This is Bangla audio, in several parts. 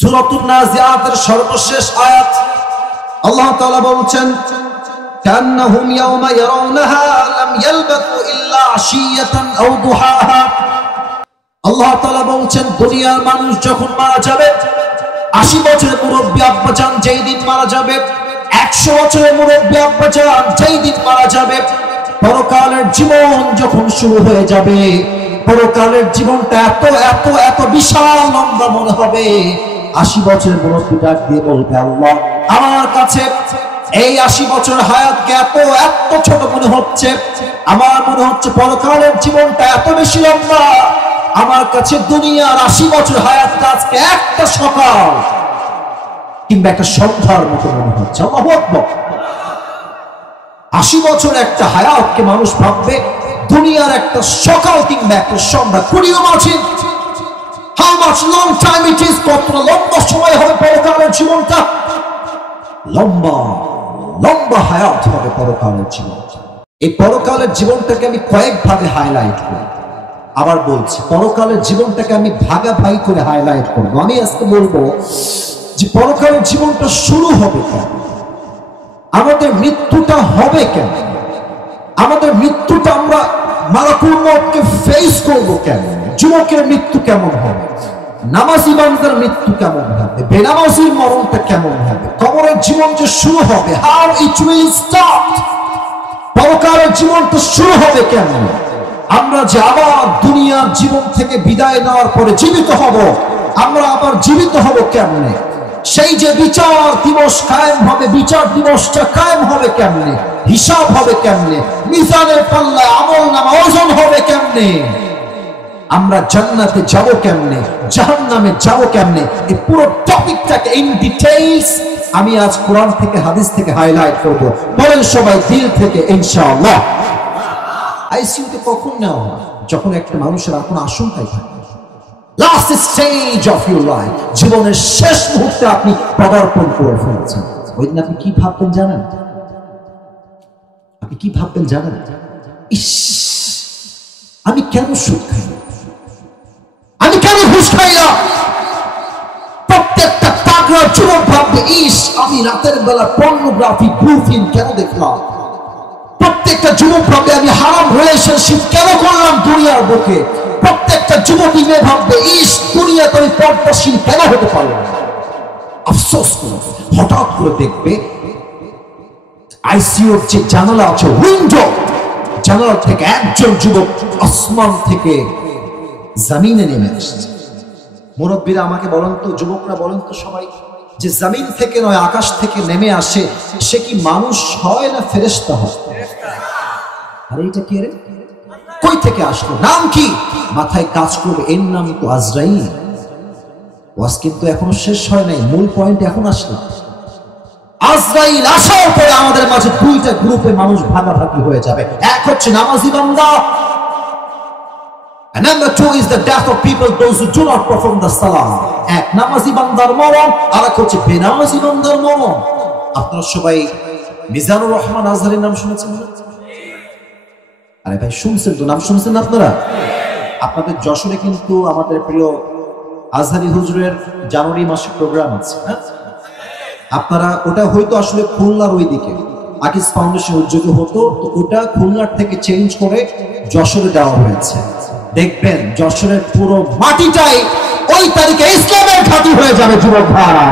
সূরাতুন নাজিআতের সর্বশেষ আয়াত আল্লাহ তাআলা বলছেন কান্নাহুম ইয়াওমা ইয়ারাউনাহা লাম ইয়ালবাথু ইল্লা আশিয়াতান আও দুহাহা। আল্লাহ তাআলা বলছেন দুনিয়ার মানুষ যখন মারা যাবে, 80 বছরের মুরব্বী আব্বাজান যেই দিন মারা যাবে, 100 বছরের মুরব্বী আব্বাজান যেই দিন মারা যাবে, পরকালের জীবন যখন শুরু হয়ে যাবে, পরকালের জীবনটা এত এত এত বিশাল লম্বা মনে হবে। 80 বছরের মুরব্বী ডাক দিয়ে বলবে, আল্লাহ আমার কাছে এই 80 বছর হায়াতকে এত এত ছোট মনে হচ্ছে, আমার মনে হচ্ছে পরকালের জীবনটা এত বেশি লম্বা, আমার কাছে দুনিয়ার 80 বছর হায়াতটা আজকে একটা সকাল কিংবা একটা সন্ধ্যার মতো মনে হচ্ছে। আল্লাহু আকবার। 80 বছর একটা হায়াতকে মানুষ ভাববে দুনিয়ার একটা সকাল কিংবা একটা সন্ধ্যা। Could you imagine how much long time it is? কত লম্বা সময় হবে পরকালের জীবনটা, লম্বা লম্বা হায়াত হবে পরকালের জীবনটা। এই পরকালের জীবনটাকে আমি কয়েক ভাগে হাইলাইট করি। আবার বলছি, পরকালের জীবনটাকে আমি ভাগাভাগি করে হাইলাইট করবো। আমি আজকে বলবো যে পরকালের জীবনটা শুরু হবে কেন, আমাদের মৃত্যুটা হবে কেন, আমাদের মৃত্যুটা আমরা মালাকুল মউতকে ফেস করবো কেন, যুবকের মৃত্যু কেমন হবে, নামাজি বান্দার মৃত্যু কেমন হবে, বেনামাজির মরণটা কেমন হবে, কবরের জীবন যে শুরু হবে, হাউ ইট উইল স্টার্ট, পরকালের জীবনটা শুরু হবে কেমন, আমরা যে আবার দুনিয়ার জীবন থেকে বিদায় নেওয়ার পরে জীবিত হব, আমরা আবার জীবিত হব কেমনে, সেই যে বিচার দিবস কায়েম হবে, বিচার দিবসটা কায়েম হবে কেমনে, হিসাব হবে কেমনে, মিজানের পাল্লায় আমল নামা ওজন হবে কেমনে, আমরা জান্নাতে যাব কেমনে, জাহান্নামে যাব কেমনে, এই পুরো টপিকটাকে ইন ডিটেইলস আমি আজ কোরআন থেকে হাদিস থেকে হাইলাইট করব। বলেন সবাই দিল থেকে ইনশাআল্লাহ। আইসিইউতে কখন নেওয়া হয়? যখন একটা মানুষের আর কোনো আশঙ্কাই থাকে, last stage of your life, জীবনের শেষ মুহূর্তে আপনি পদার্পণ করে ফেলেছেন। ওই দিন আপনি কি ভাববেন জানেন? আপনি কি ভাববেন জানেন? ইস, আমি কেন সুদ খাই, আমি কেন ঘুষ খাই না? প্রত্যেকটা তাগড়া যুবক ভাববে, ইস আমি রাতের বেলা পর্নোগ্রাফি ব্লু ফিল্ম কেন দেখলাম। প্রত্যেকটা যুবক ভাববে, আমি হারাম রিলেশনশিপ কেন করলাম দুনিয়ার বুকে। প্রত্যেকটা যুবতী মেয়ে ভাববে, ইস দুনিয়াতে আমি পর্দাশীল কেন হতে পারলাম। আফসোস করবে, হঠাৎ করে দেখবে আইসিইউর যে জানালা আছে, উইন্ডো, জানালা থেকে একজন যুবক আসমান থেকে জমিনে নেমে আসছে। মুরব্বীরা আমাকে বলেন তো, যুবকরা বলেন তো সবাই, যে জমিন থেকে নয় আকাশ থেকে নেমে আসে, সে কি মানুষ হয় না ফেরেশতা হয়? আরে এটা কে রে, কই থেকে আসলো, নাম কি? মাথায় কাজ করবে, এর নাম তো আজরাইল। ওয়াজ কিন্তু এখনো শেষ হয় নাই, মূল পয়েন্ট এখন আসলো। আজরাইল আসার পরে আমাদের মাঝে দুইটা গ্রুপে মানুষ ভাগাভাগি হয়ে যাবে। এক হচ্ছে নামাজি বান্দা, and number two is the death of people, those who do not perform the salah. এক নামাজি বান্দার মরণ, আর এক হচ্ছে বেনামাজি বান্দার মরণ। আপনারা সবাই মিজানুর রহমান আজহারীর নাম শুনেছেন? আরে ভাই শুনছেন তো, নাম শুনছেন আপনারা? আপনাদের যশোরে কিন্তু আমাদের প্রিয় আজহারী হুজুরের জানুয়ারি মাসে প্রোগ্রাম আছে, হ্যাঁ? আপনারা ওটা হয়তো আসলে খুলনার ওই দিকে আকিস ফাউন্ডেশন উদ্যোগে হতো, তো ওটা খুলনার থেকে চেঞ্জ করে যশোরে দেওয়া হয়েছে। দেখবেন যশোরের পুরো মাটিটাই ওই তারিখে ইসলামের ঘাঁটি হয়ে যাবে যুবক ভাইরা।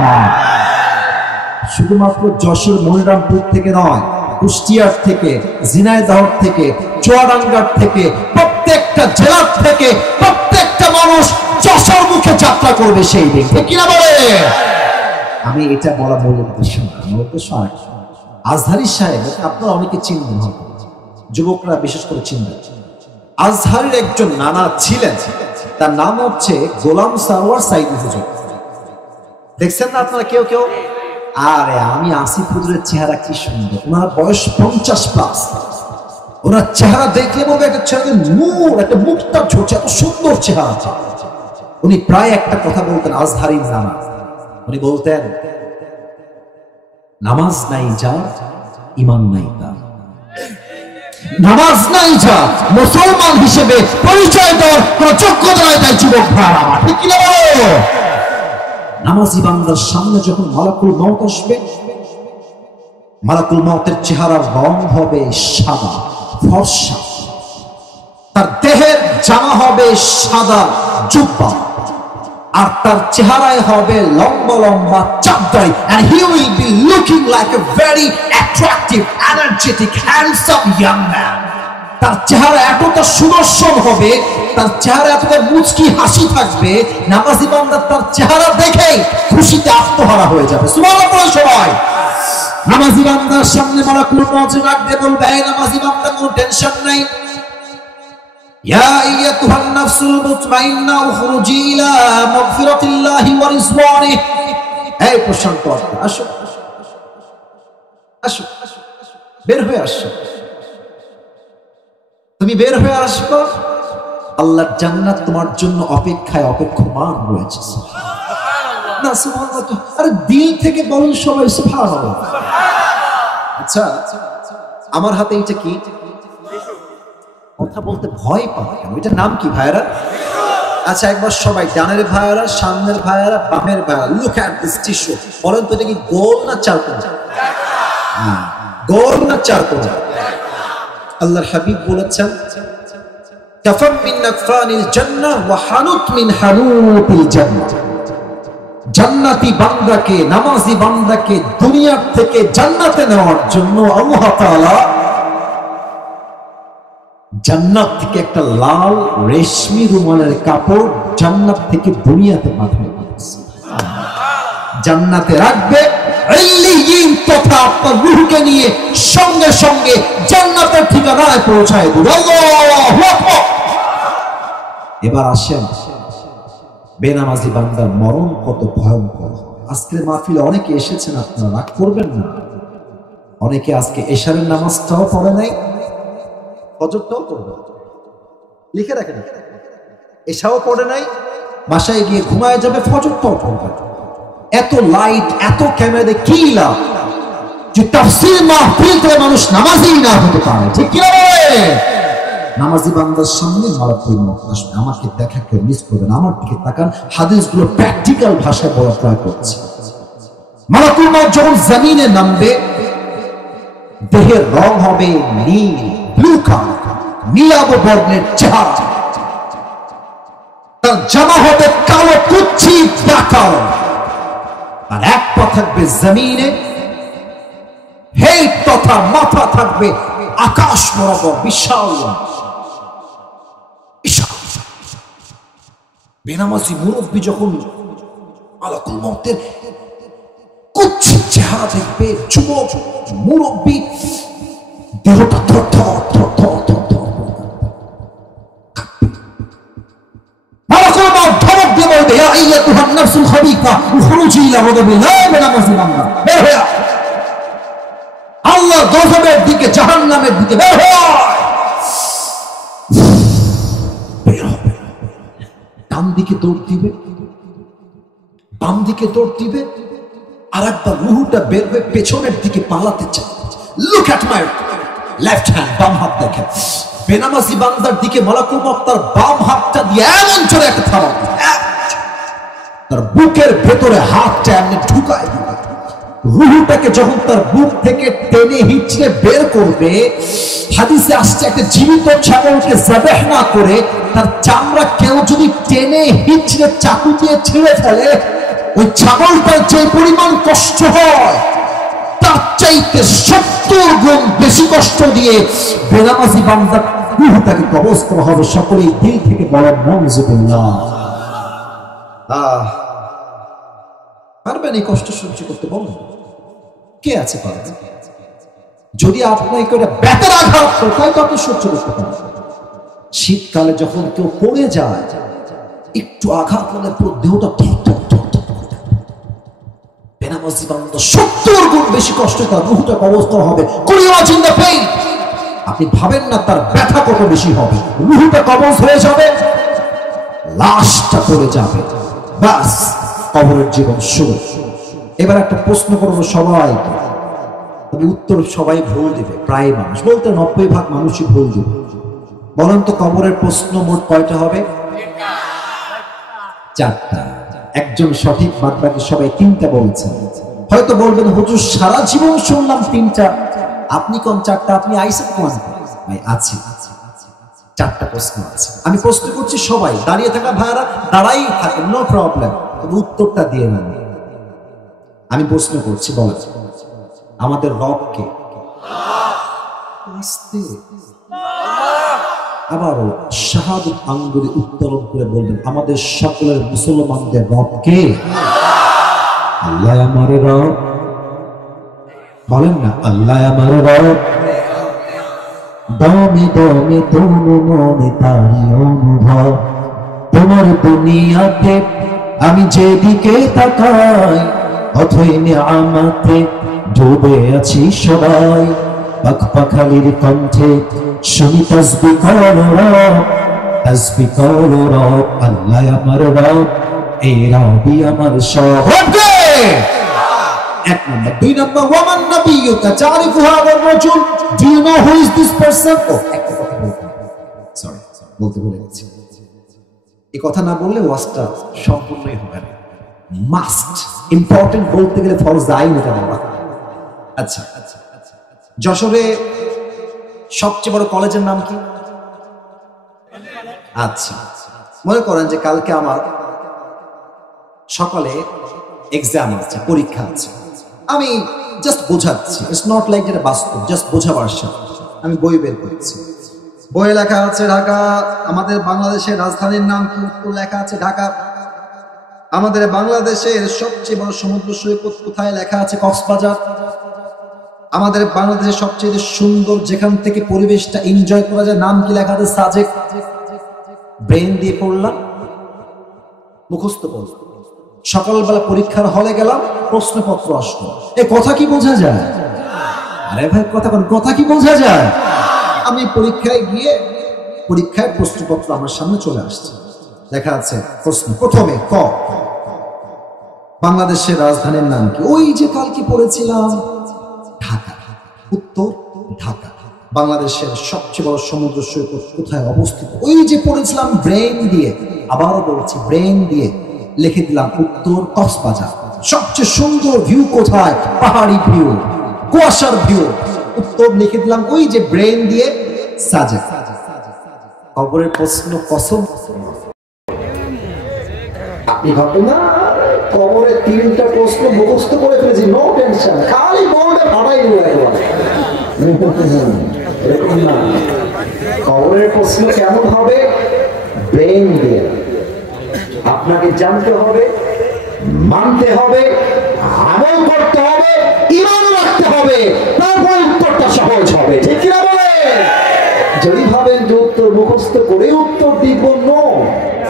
শুধুমাত্র যশোর মনিরামপুর থেকে নয়, কুষ্টিয়ার থেকে, ঝিনাইদহ থেকে, চুয়াডাঙ্গার থেকে, প্রত্যেকটা জেলার থেকে প্রত্যেকটা মানুষ যশোর মুখে যাত্রা করবে সেই দিন, ঠিক কিনা বলে? আমি এটা বলা মূল উদ্দেশ্য না, আমার উদ্দেশ্য আরেকটা। আজহারী সাহেব আপনারা অনেকে চিনবেন, যুবকরা বিশেষ করে চিনবেন। আজহারের একজন নানা ছিলেন, তার নাম হচ্ছে গোলাম সারওয়ার সাইদি হুজুর। দেখছেন না আপনারা কেউ কেউ? আরে আমি আসিফ হুজুরের চেহারা কি সুন্দর, ওনার বয়স 50+। ওনার চেহারা দেখলে বলবে একটা ছেলেদের নূর, একটা মুক্তা ঝরছে, এত সুন্দর চেহারা। উনি প্রায় একটা কথা বলতেন, আজহারীর নানা। উনি বলতেন, নামাজ নাই যা, ঈমান নাই তা। নামাজ নাই যা, মুসলমান হিসেবে পরিচয় দেওয়ার কোন যোগ্যতা নাই তাই যুবক ভাইরা আমার, ঠিক কিনা বলো? নামাজি বান্দার সামনে যখন মালাকুল মউত আসবে, মালাকুল মউতের চেহারার রং হবে সাদা ফর্সা, তার দেহের জামা হবে সাদা জুব্বা, আর তার চেহারায় হবে লম্বা লম্বা চাপদাড়ি, and he will be looking like a very attractive, energetic, handsome young man. তার চেহারা এতটা সুদর্শন হবে, তার চেহারা এতটা মুচকি হাসি থাকবে, নামাজি বান্দা তার চেহারা দেখে খুশিতে আত্মহারা হয়ে যাবে। সুবহানাল্লাহ সবাই। নামাজি বান্দার সামনে মালাকুল মউত ডাক দিয়ে বলবে, হে নামাজি বান্দা, কোনো টেনশন নাই, ইয়া আইয়াতুহান নাফসুল মুতমাইন্না উখরুজি ইলা মাগফিরাতিল্লাহি ওয়া রিজওয়ানিহি। এই প্রশান্ত আত্মা, আসো আসো, বের হয়ে আসো, তুমি বের হয়ে আসো, আল্লাহর জান্নাত তোমার জন্য অপেক্ষায় অপেক্ষমান রয়েছে। না সুবহানাল্লাহ, আরে দিল থেকে বলুন সবাই সুবহানাল্লাহ। আচ্ছা, আমার হাতে এটা কি? কথা বলতে ভয় পায় কেন? এটার নাম কি ভাইরা? আচ্ছা, একবার সবাই, ডানের ভাইরা, সামনের ভাইরা, বামের ভাইরা, লুক অ্যাট দিস টিস্যু, বলেন তো এটা কি গোল না চারকোনা? গোল না চারকোনা? আল্লাহর হাবিব বলেছেন, কাফাম মিন নাকফানিল জান্নাহ ওয়া হানুত মিন হানুতিল জান্নাহ। জান্নাতি বান্দাকে, নামাজি বান্দাকে দুনিয়ার থেকে জান্নাতে নেওয়ার জন্য আল্লাহ তাআলা জান্নাত থেকে একটা লাল রেশমি রুমালের কাপড় জান্নাত থেকে দুনিয়াতে পাঠিয়ে দিয়েছে। জান্নাতে রাখবে, ইল্লিয়িন তথা আপনার রূহকে নিয়ে সঙ্গে সঙ্গে জান্নাতের ঠিকানায় পৌঁছায় দেবে। আল্লাহু আকবার। এবার আসেন, বেনামাজি বান্দার মরণ কত ভয়ঙ্কর। আজকের মাহফিলে অনেকে এসেছেন, আপনারা রাগ করবেন না, অনেকে আজকে এশারের নামাজটাও পড়ে নাই, ফজরটাও পড়বে, লিখে রাখেন, এশাও পড়ে নাই, বাসায় গিয়ে ঘুমায় যাবে, ফজরটাও পড়বে। এত লাইট, এত ক্যামেরা, কি লাভ যে তাফসীর মাহফিল থেকে মানুষ নামাজই না হতে পারে? ঠিক কি না? নামাজি বান্দার সামনে মালাকুল মউত আসবে, আমাকে দেখা কেউ মিস করবেন, আমার দিকে তাকান, হাদিসগুলো প্র্যাকটিক্যাল ভাষায় বলা ট্রাই করছে। মালাকুল মউত যখন জমিনে নামবে, দেহের রং হবে নীল, ব্লু কালার, নীলাভ বর্ণের চেহারা, তার জামা হবে কালো কুচ্ছি দেখাও, আর এক পা থাকবে জমিনে, হেড তথা মাথা থাকবে আকাশ বরাবর বিশাল। বেনামাজি মুরব্বী যখন মালাকুল মউতের কুচ্ছিত চেহারা দেখবে, যুবক মুরব্বী দেহটা থরথর থরথর থরথর, মালাকুল মউত ধমক দিয়ে বলবে, ইয়া আইয়াতুহান নাফসুল খাবিসা উখরুজি ইলা গাদাবিল্লাহ। বেনামাজি বান্দা বের হয়ে আল্লাহর গজবের দিকে, জাহান্নামের দিকে বের হয়। বের হবে, ডান দিকে দৌড় দিবে, বাম দিকে দৌড় দিবে, আর একবার রুহুটা বের হয়ে পেছনের দিকে পালাতে চায়। Look at my left hand, বাম হাত দেখেন। বেনামাজি বান্দার দিকে মালাকুল মউত তার বাম হাতটা দিয়ে এমন জোরে একটা থাবা, তার বুকের ভেতরে হাতটা এমনি ঢুকায় দিবে। রুহুটাকে যখন তার বুক থেকে টেনে হিচড়ে বের করবে, হাদিসে আসছে একটা জীবিত ছাগলকে যাবেহ না করে তার চামড়া কেউ যদি টেনে হিচড়ে চাকু দিয়ে ছিঁড়ে ফেলে, ওই ছাগলটার যে পরিমাণ কষ্ট হয় তার চাইতে 70 গুণ বেশি কষ্ট দিয়ে বেনামাজি বান্দার রুহটাকে কবজ করা হবে। সকলেই দিল থেকে বলেন নাউযুবিল্লাহ। পারবেন এই কষ্ট সহ্য করতে? বলুন, কে আছে পারবে? যদি আপনাকে ওটা বেতের আঘাত হয়, তাই তো আপনি সহ্য করতে পারেন। শীতকালে যখন কেউ পড়ে যায়, একটু আঘাত হলে পুরো দেহটা বেনামাজি বান্দা 70 গুণ বেশি কষ্ট, তার রুহটা কবজ করা হবে। আপনি ভাবেন না তার ব্যথা কত বেশি হবে। রুহটা কবজ হয়ে যাবে, লাশটা পড়ে যাবে, বাস কবরের জীবন শুরু। এবার একটা প্রশ্ন করবো সবাইকে, তবে উত্তর সবাই ভুল দেবে, প্রায় মানুষ বলতে 90% মানুষই ভুল দেবে। বলেন তো কবরের প্রশ্ন মোট কয়টা হবে? 4টা। একজন সঠিক, বাদ বাকি সবাই তিনটা বলছেন। হয়তো বলবেন হুজুর সারা জীবন শুনলাম তিনটা, আপনি কোন চারটা, আপনি আইসেন কোন? ভাই আছি, চারটা প্রশ্ন আছে। আমি প্রশ্ন করছি, সবাই দাঁড়িয়ে থাকা ভাইয়ারা দাঁড়াই থাকেন, নো প্রবলেম, তবে উত্তরটা দিয়ে নেন। আমি প্রশ্ন করছি, বলেন আমাদের রব কে? আবারও শাহাদাত আঙ্গুলে উত্তোলন করে বলবেন আমাদের সকলের মুসলমানদের রব কে? আল্লাহ আমার রব। বলেন না আল্লাহ আমার রব। দমে দমে তনু মনে তারি অনুভব, তোমার দুনিয়াতে আমি যেদিকে তাকাই অথই নিয়ামতে ডুবে আছি সবাই। পাখপাখালির কণ্ঠে শুনি তাসবিহ করো রব, তাসবিহ করো রব। আল্লাহ আমার রব, এই রবই আমার সব। এক নম্বর। দুই নম্বর, ওয়ামান নাবিয়্যুকা তারিফু হাযার রাজুল, do you know who is this person? একটা কথা বলতে, সরি বলতে ভুলে গেছি। এই কথা না বললে ওয়াজটা সম্পূর্ণই হবে না। মাস্ট, ইম্পর্টেন্ট বলতে গেলে ফরজ আইন এটা বলা। আচ্ছা, যশোরে সবচেয়ে বড় কলেজের নাম কি? আচ্ছা, মনে করেন যে কালকে আমার সকালে এক্সাম আছে, পরীক্ষা আছে। আমি জাস্ট বোঝাচ্ছি, ইটস নট লাইক যেটা বাস্তব, জাস্ট বোঝাবার সাথে আমি বই বের করছি। বইয়ে লেখা আছে ঢাকা। আমাদের বাংলাদেশের রাজধানীর নাম কি? উত্তর লেখা আছে ঢাকা। আমাদের বাংলাদেশের সবচেয়ে বড় সমুদ্র সৈকত কোথায়? লেখা আছে কক্সবাজার। আমাদের বাংলাদেশের সবচেয়ে সুন্দর যেখান থেকে পরিবেশটা এনজয় করা যায় নাম কি? লেখা আছে সাজেক। ব্রেন দিয়ে পড়লাম, মুখস্থ করলাম। সকালবেলা পরীক্ষার হলে গেলাম, প্রশ্নপত্র আসলো। এ কথা কি বোঝা যায়? আরে ভাই কথা কি বোঝা যায়? আমি পরীক্ষায় গিয়ে পরীক্ষায় প্রশ্নপত্র আমার সামনে চলে আসছে। লেখা আছে প্রশ্ন প্রথমে ক, বাংলাদেশের রাজধানীর নাম কি? ওই যে কালকে পড়েছিলাম ঢাকা। উত্তর ঢাকা। বাংলাদেশের সবচেয়ে বড় সমুদ্র সৈকত কোথায় অবস্থিত? ওই যে পড়েছিলাম ব্রেন দিয়ে। আবারও বলছি ব্রেন দিয়ে লিখে দিলাম উত্তর কক্সবাজার। সবচেয়ে সুন্দর ভিউ কোথায়? পাহাড়ি ভিউ, কুয়াশার ভিউ। উত্তর লিখে দিলাম ওই যে ব্রেন দিয়ে সাজেক। কবরের প্রশ্ন কসম, আপনি ভাববেন না কবরের তিনটা প্রশ্ন মুখস্থ করে ফেলেছি, নো টেনশন, খালি বোর্ডে ফাটাই দেবো একবার। এরকম না, কবরের প্রশ্ন কেমন হবে? ব্রেন দিয়ে। আপনাকে জানতে হবে, মানতে হবে, আমল করতে হবে, ঈমান রাখতে হবে, তারপর উত্তরটা সহজ হবে। ঠিক কি না বলে? যদি ভাবেন যে উত্তর মুখস্থ করে উত্তর দিব, নো,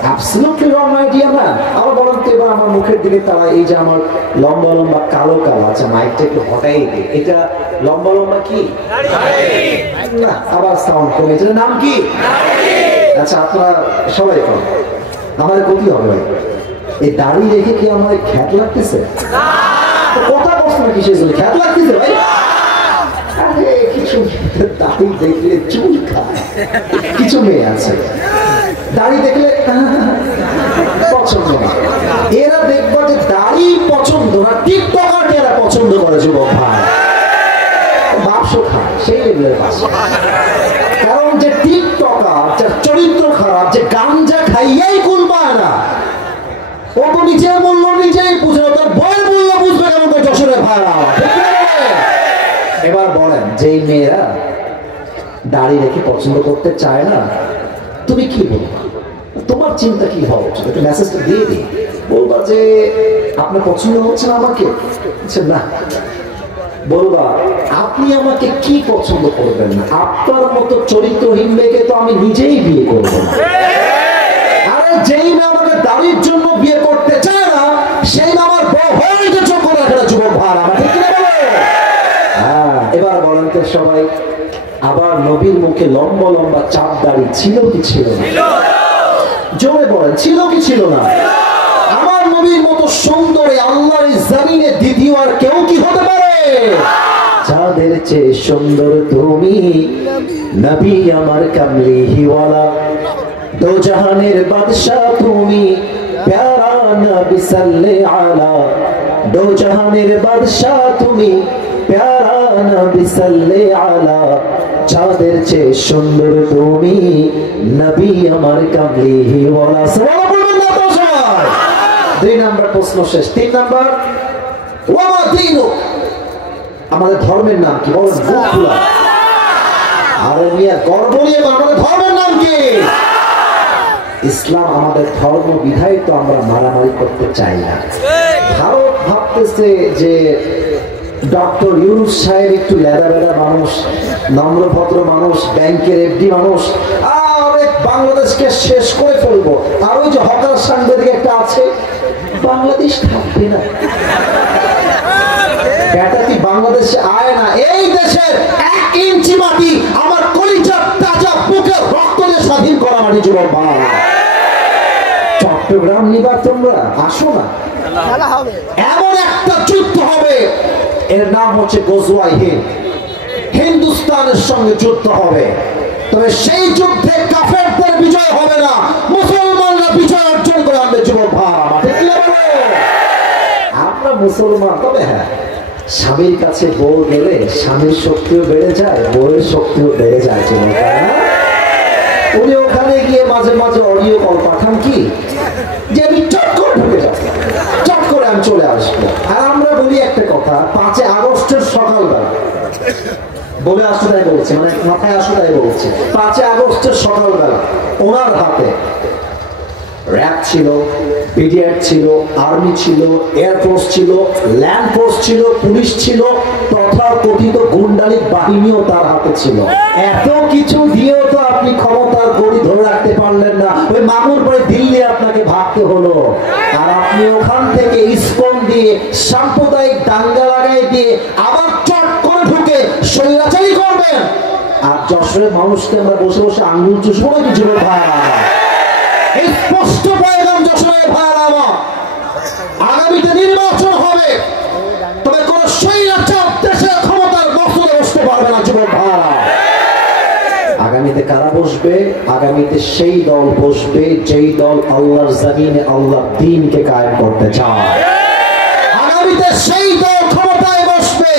অ্যাবসলিউটলি রং আইডিয়া না। আবার বলেন তো এবার আমার মুখের দিকে তারা, এই যে আমার লম্বা লম্বা কালো কালো, আচ্ছা মাইকটা একটু হটাই দিই, এটা লম্বা লম্বা কি? না, আবার সাউন্ড কমে, এটার নাম কি? আচ্ছা আপনারা সবাই করেন, আমার ক্ষতি হবে। এই দাড়ি রেখে কি আমার খ্যাত লাগতেছে? কথা প্রশ্ন কিসের জন্য খ্যাত লাগতেছে ভাই? আরে কিছু দাড়ি দেখলে চুল খায়, কিছু মেয়ে আছে দাড়ি দেখলে পছন্দ না। এরা দেখবো যে দাড়ি পছন্দ না, টিকটকার এরা পছন্দ করে যুবক ভাই, বাপসো খায় সেই লেভেলের বাস। কারণ যে টিকটকার, যার চরিত্র খারাপ, যে গাঞ্জা খাইয়াই কুল পায় না, ও তো নিজের মূল্য নিজেই বুঝে না, তার বইয়ের মূল্য বুঝবে কেমন করে যশোরের ভাড়া। এবার বলেন যে মেয়েরা দাড়ি রেখে পছন্দ করতে চায় না, তুমি কি বলবো? তোমার চিন্তা কি হওয়া উচিত? একটু মেসেজটা দিয়ে দিই, বলবা যে আপনার পছন্দ হচ্ছে না আমাকে, না বলবা আপনি আমাকে কি পছন্দ করবেন না? আপনার মতো চরিত্রহীন মেয়েকে তো আমি নিজেই বিয়ে করবো না। আরে যেই মেয়ে আমাকে দাড়ির জন্য বিয়ে করতে চায় না, সেই আমার বউ হয়ে চোখ করে রাখে না যুবক ভাড়া। ঠিক কিনা বলো? হ্যাঁ, এবার বলেন তো সবাই, আবার নবীর মুখে লম্বা লম্বা চাপ দাড়ি ছিল কি ছিল না? জোরে বলেন, ছিল কি ছিল না? আমার নবীর মতো সুন্দরী আল্লাহর জমিনে দ্বিতীয় আর কেউ কি হতে পারে? যাদের চেয়ে সুন্দর তুমি নবী আমার কামলিওয়ালা, দো জাহানের বাদশা তুমি, প্যারা নবী সাল্লি আলা দো জাহানের বাদশাহ তুমি প্যারা নবী সাল্লি আলা চাঁদের চেয়ে সুন্দর তুমি নবী আমার কামলি ওয়ালা সুবহানাল্লাহ। তো সবাই 2 নাম্বার প্রশ্ন শেষ। 3 নাম্বার ওয়া দীনু, আমাদের ধর্মের নাম কি বলেন? বুকুলা। আরে মিয়া গর্ব নিয়ে আমাদের ধর্মের নাম কি? ইসলাম আমাদের ধর্ম বিধায় তো আমরা মারামারি করতে চাই না। ভারত ভাবতেছে যে ডক্টর ইউনুস সাহেব একটু লেদা বেদা মানুষ, নম্রভদ্র মানুষ, ব্যাংকের এফডি মানুষ, অনেক বাংলাদেশকে শেষ করে ফেলবো। আর ওই যে হকার সাংবাদিক একটা আছে, বাংলাদেশ থাকবে না, বেটা কি বাংলাদেশে আয় না। এই দেশের 1 ইঞ্চি মাটি আমার কলিজার তাজা বুকের রক্ত দিয়ে স্বাধীন করা মাটি যুবক বাংলা। চট্টগ্রাম নিবা তোমরা, আসো না, এমন একটা যুদ্ধ হবে, এর নাম হচ্ছে গজওয়ায়ে হিন্দ। হিন্দুস্তানের সঙ্গে যুদ্ধ হবে, তবে সেই যুদ্ধে কাফেরদের বিজয় হবে না, মুসলমানরা বিজয় অর্জন করে আনবে যুবক ভাই। আমরা মুসলমান, তবে হ্যাঁ স্বামীর কাছে বউ গেলে স্বামীর শক্তিও বেড়ে যায়, বউয়ের শক্তিও বেড়ে যায়। উনি ওখানে গিয়ে মাঝে মাঝে অডিও কল পাঠান কি যে আমি চট করে ঢুকে যাবো, চট করে আমি চলে আসবো। আর আমরা বলি একটা কথা, 5 আগস্টের সকালবেলা বলে আসো তাই বলছে, মানে মাথায় আসো তাই বলছে, 5 আগস্টের সকালবেলা ওনার হাতে র‍্যাব ছিল, বিডিআর ছিল, আর্মি ছিল, এয়ারফোর্স ছিল, ল্যান্ড ফোর্স ছিল, পুলিশ ছিল, তথা কথিত গুন্ডালিক বাহিনীও তার হাতে ছিল। এত কিছু দিয়েও তো আপনি ক্ষমতার গড়ি ধরে রাখতে পারলেন না, ওই মামুর পরে দিল্লি আপনাকে ভাগতে হলো। আর আপনি ওখান থেকে ইসকন দিয়ে সাম্প্রদায়িক দাঙ্গা লাগাই দিয়ে আবার চট করে ঢুকে স্বৈরাচারী করবেন। আর যশোরের মানুষকে আমরা বসে বসে আঙ্গুল চুষবো নাকি যুবক ভাইরা? স্পষ্ট পয়গাম যশোরের ভাইরা আমার, আগামীতে নির্বাচন হবে, তবে কোন স্বৈরাচার দেশের ক্ষমতার মসনদে বসতে পারবে না যুবক ভাইরা। আগামীতে কারা বসবে? আগামীতে সেই দল বসবে যেই দল আল্লাহর জমিনে আল্লাহর দ্বীনকে কায়েম করতে চায়। আগামীতে সেই দল ক্ষমতায় বসবে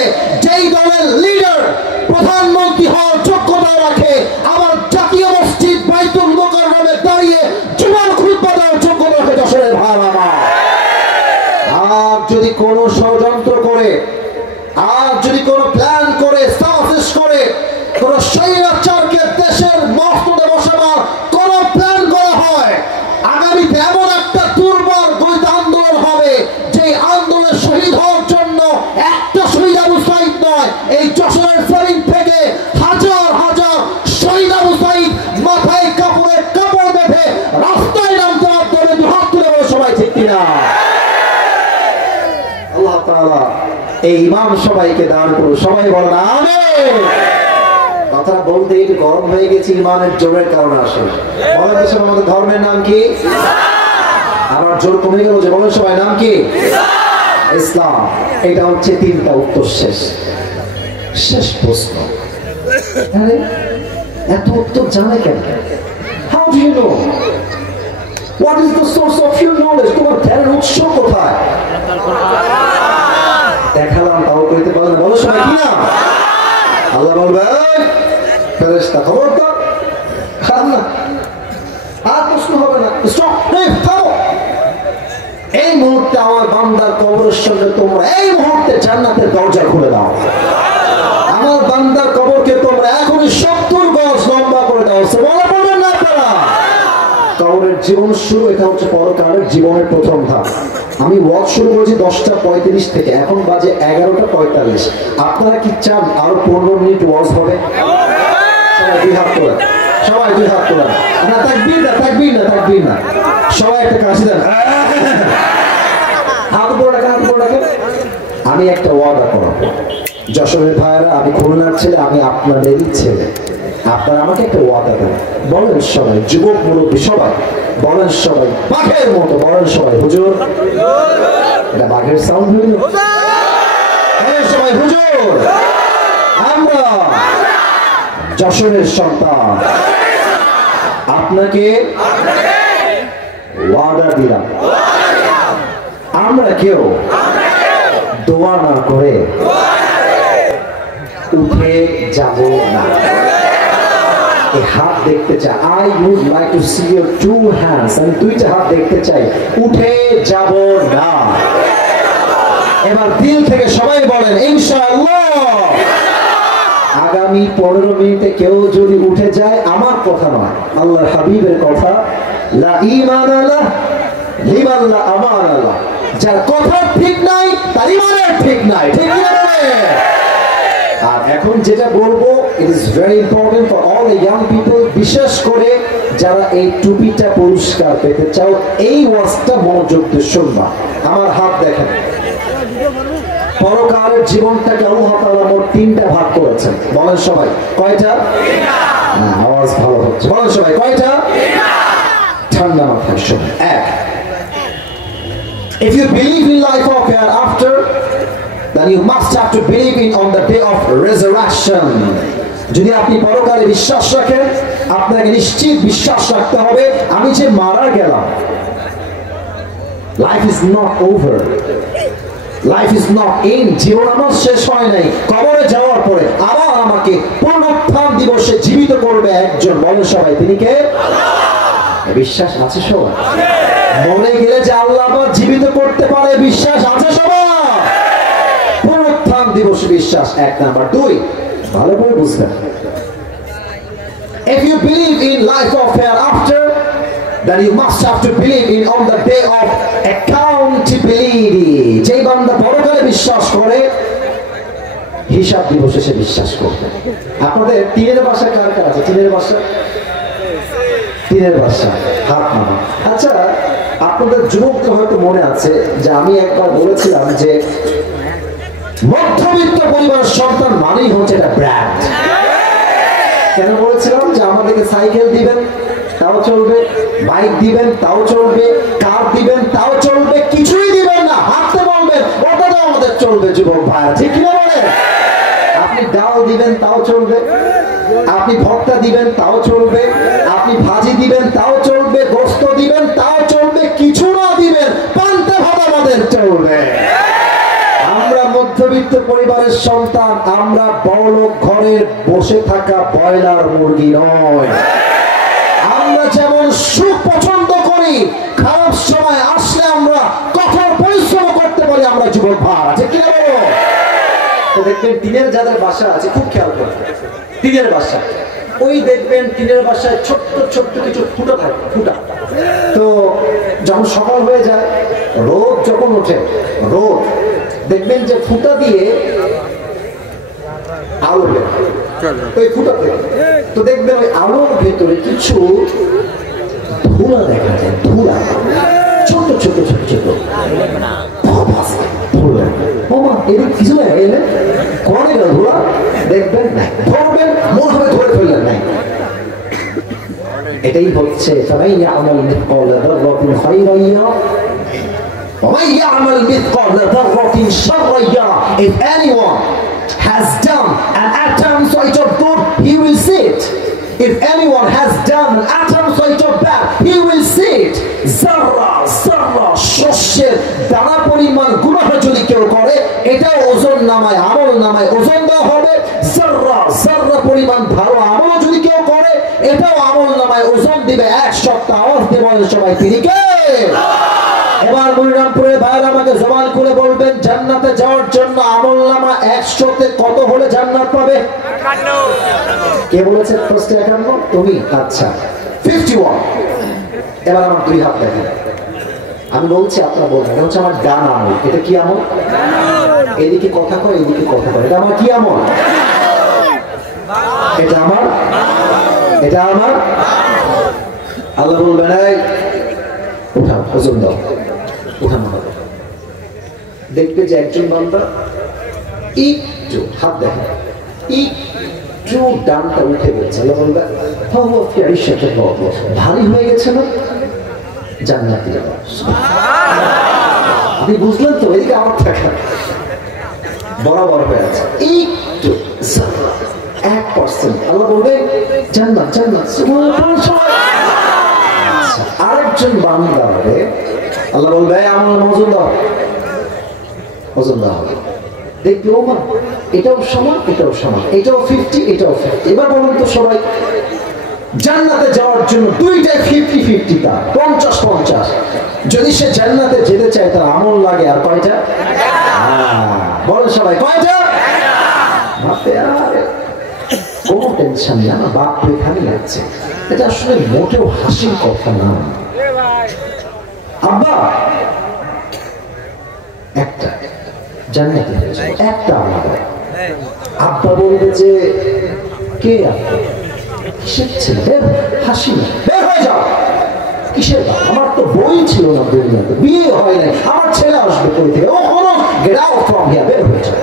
যেই দলের লিডার প্রধানমন্ত্রী হওয়ার যোগ্যতা রাখে, আবার জাতীয় মসজিদ বাইতুল মুকাররমে দাঁড়িয়ে জুমার খুতবা দেওয়ার যোগ্যতা রাখে যশোরের ভাইরা। আর যদি কোনো ষড়যন্ত্র করে, আর যদি কোনো প্ল্যান করে, সাজিশ করে, কোন স্বৈরাচারকে দেশের মসনদে বসাবার কোন প্ল্যান করা হয়, আগামীতে এমন একটা দুর্বার দ্বৈত আন্দোলন হবে, যে আন্দোলনে শহীদ হওয়ার জন্য একটা শহীদ আবু সাঈদ নয়, এই যশোরের জমিন থেকে হাজার হাজার শহীদ আবু সাঈদ মাথায় কাপড়ে কাপড় বেঁধে রাস্তায় নামতে হবে। দুহাত তুলে বলে সবাই ঠিক কিনা? আল্লাহ তাআলা এই ইমান সবাইকে দান করুন, সবাই বলেন আমিন। কথাটা বলতে একটু গরম হয়ে গেছে, ইমানের জোরের কারণে আসে। বলেন তো সবাই আমাদের ধর্মের নাম কি? আবার জোর কমে গেল যে বলেন সবাই নাম কি? ইসলাম। এটা হচ্ছে 3টা উত্তর শেষ। শেষ প্রশ্ন, এত উত্তর জানে কেন? How do you know? What is the source of your knowledge? তোমার জ্ঞানের উৎস কোথায়? দেখালাম তাও কইতে পারো না, বলো সবাই কি না? আল্লাহ বলবে ফেরেশতা খবরদার, না আর প্রশ্ন হবে না, স্টপ, থামো। এই মুহূর্তে আমার বান্দার কবরের সঙ্গে তোমরা এই মুহূর্তে জান্নাতের দরজা খুলে দাও। আমার বান্দার কবরকে তোমরা এখনই 70 গজ লম্বা করে দাও। বলা বলবেন না আপনারা? কবরের জীবন শুরু, এটা হচ্ছে পরকালের জীবনের প্রথম ধাপ। আমি ওয়াজ শুরু করেছি 10:35 থেকে, এখন বাজে 11:45। আপনারা কি চান আরো 15 মিনিট ওয়াজ হবে? সবাই 2 হাত তোলেন, সবাই 2 হাত তোলেন। না তাকবীর না, তাকবীর না, তাকবীর না, সবাই একটা কাশি দেন। হাত উপরে রাখেন, হাত উপরে রাখেন। আমি একটা ওয়াদা করব, যশোরের ভাইরা, আমি খুলনার ছেলে, আমি আপনাদেরই ছেলে, আপনারা আমাকে একটা ওয়াদা দেন। বলেন সবাই, যুবক মুরব্বী সবাই বলেন, সবাই বাঘের মতো বলেন সবাই হুজুর। এটা বাঘের সাউন্ড হইল। সবাই হুজুর, আমরা যশোরের সন্তান, আপনাকে ওয়াদা দিলাম আমরা কেউ দোয়া না করে উঠে যাব না। এই হাত দেখতে চাই। I would like to see your two hands। আমি দুইটা হাত দেখতে চাই। উঠে যাব না। এবার দিল থেকে সবাই বলেন ইনশাআল্লাহ। আগামী 15 মিনিটে কেউ যদি উঠে যায়, আমার কথা নয়, আল্লাহর হাবিবের কথা, লা ঈমান আল্লাহ লিমান লা আমান আল্লাহ। যার কথা ঠিক নাই তার ঈমানের ঠিক নাই, ঠিক না? আর এখন যেটা বলবো, it is very important for all the young people, বিশেষ করে যারা এই টুপিটা পুরস্কার পেতে চাও, এই ওয়াজটা মনোযোগ দিয়ে শুনবা। আমার হাত দেখেন। পরকালের জীবনটাকে আল্লাহ তাআলা মোট 3টা ভাগ করেছেন। বলেন সবাই কয়টা? আওয়াজ ভালো হচ্ছে। বলেন সবাই কয়টা? ঠান্ডা মাথায় শুনুন। 1, if you believe in life of hereafter, then you must have to believe in on the day of resurrection. যদি আপনি পরকালে বিশ্বাস রাখেন, আপনাকে নিশ্চিত বিশ্বাস রাখতে হবে আমি যে মারা গেলাম, life is not over, life is not in. জীবন আমার শেষ হয় নাই। কবরে যাওয়ার পরে আবার আমাকে পুনরুত্থান দিবসে জীবিত করবে একজন। বলেন সবাই তিনি কে? আল্লাহ। বিশ্বাস আছে সবার? মরে গেলে যে আল্লাহ আবার জীবিত করতে পারে, বিশ্বাস আছে সবার? পুনরুত্থান দিবসে বিশ্বাস 1 নাম্বার। 2, ভালো করে বুঝবেন, if you believe in life of hereafter, then you must have to believe in on the day of accountability. যে বান্দা পরকালে বিশ্বাস করে, হিসাব দিবসে সে বিশ্বাস করবে। আপনাদের টিনের বাসা কার কার আছে? টিনের বাসা, টিনের বাসা হাত নামা। আচ্ছা, আপনাদের যুবকদের হয়তো মনে আছে যে আমি একবার বলেছিলাম যে মধ্যবিত্ত পরিবারের সন্তান মানেই হচ্ছে এটা ব্র্যান্ড। কেন বলেছিলাম? যে আমাদেরকে সাইকেল দিবেন তাও চলবে, বাইক দিবেন তাও চলবে, কার দিবেন তাও চলবে, কিছুই দিবেন না, হাঁটতে বলবেন ওটাও আমাদের চলবে। যুবক ভাই ঠিক না বলে? আপনি ডাল দিবেন তাও চলবে, আপনি ভর্তা দিবেন তাও চলবে, আপনি ভাজি দিবেন তাও চলবে, গোস্ত দিবেন তাও চলবে, কিছু না দিবেন পান্তা ভাত আমাদের চলবে। আমরা মধ্যবিত্ত পরিবারের সন্তান, আমরা বড়লোক ঘরের বসে থাকা ব্রয়লার মুরগি নয়। আমরা যেমন সুখ পছন্দ করি, খারাপ সময় আসলে আমরা কঠোর পরিশ্রম করতে পারি। আমরা যুবক ভাড়া ঠিক কিনা বলো? তো দেখবেন টিনের যাদের বাসা আছে, খুব খেয়াল করবেন, টিনের বাসা, ওই দেখবেন টিনের বাসায় ছোট্ট ছোট্ট কিছু ফুটা থাকে, ফুটা। তো যখন সকাল হয়ে যায়, রোদ যখন ওঠে, রোদ দেখবেন যে ফুটা দিয়ে আলো বের হয় ওই ফুটা থেকে। তো দেখবেন ওই আলোর ভেতরে কিছু ধুলা দেখা যায়, ধুলা, ছোট ছোট ছোট ছোট ধুলা। এদিকে কিছু না এলে কোনে গেল ধুলা, দেখবেন নাই, ধরবেন মনে হবে ধরে ফেললেন নাই। এটাই হচ্ছে সবাই আমাল মিথকাল যাররাতিন খায়রান ইয়ারা ওয়া মান ইয়ামাল মিথকাল যাররাতিন শাররান ইয়ারা। If anyone has done an atom size of good, he will see it. If anyone has done an atom size of bad, he will see it. Zarra, zarra, শস্যের দানা পরিমাণ গুনাহ যদি কেউ করে, এটা ওজন নামায়, আমল নামায় ওজন দেওয়া হবে। zarra, zarra পরিমাণ ভালো আমল যদি কেউ করে, এটাও আমল নামায় ওজন দিবে। 1 সপ্তাহ অর্থে বলেন সবাই তিনি কে? এবার মনিরামপুরের ভাইরা আমাকে জবান করে বলবেন, জান্নাতে যাওয়ার জন্য আমলনামা 100তে কত হলে জান্নাত পাবে? 51। কে বলেছে ফার্স্টে 51? তুমি? আচ্ছা 51। এবার আমার 2 হাত দেখেন, আমি বলছি আপনারা বলবেন, এটা হচ্ছে আমার ডান আমল। এটা কি আমল? এদিকে কথা কয়, এদিকে কথা কয়, এটা আমার কি আমল? এটা আমার, এটা আমার। আল্লাহ বলবেন এই উঠাও, ওজন দাও, উঠানো হবে। দেখবে যে একজন বান্দা একটু, হাত দেখেন, একটু ডানটা উঠে গেছে। আল্লাহ বলবে ভারী হয়ে গেছে না, জান্নাতে যাবে। আপনি বুঝলেন তো? এদিকে আমার থাকা বরাবর হয়ে আছে, একটু 1%। আল্লাহ বলবে জান্নাত, জান্নাত। আরেকজন বান্দা হবে আল্লাহ বলবে আমল মজুদ দাও, ওজন দাও, দেখবে ও মা এটাও সমান, এটাও সমান, এটাও 50, এটাও 50। এবার বলুন তো সবাই, জান্নাতে যাওয়ার জন্য দুইটাই 50-50, তা 50-50। যদি সে জান্নাতে যেতে চায় তার আমল লাগে আর কয়টা? বলেন সবাই কয়টা? কোনো টেনশন নেই, আমার বাপ এখানে যাচ্ছে, এটা আসলে মোটেও হাসির কথা না। আব্বা একটা জান্নাতে একটা আলাদা। আব্বা বলবে যে কে আপনি, কিসের ছেলে, হাসি না, বের হয়ে যাও। কিসের? আমার তো বই ছিল না দুনিয়াতে, বিয়ে হয় নাই, আমার ছেলে আসবে কই থেকে? ও কোনো গেট আউট ফ্রম হিয়ার, বের হয়ে যাও।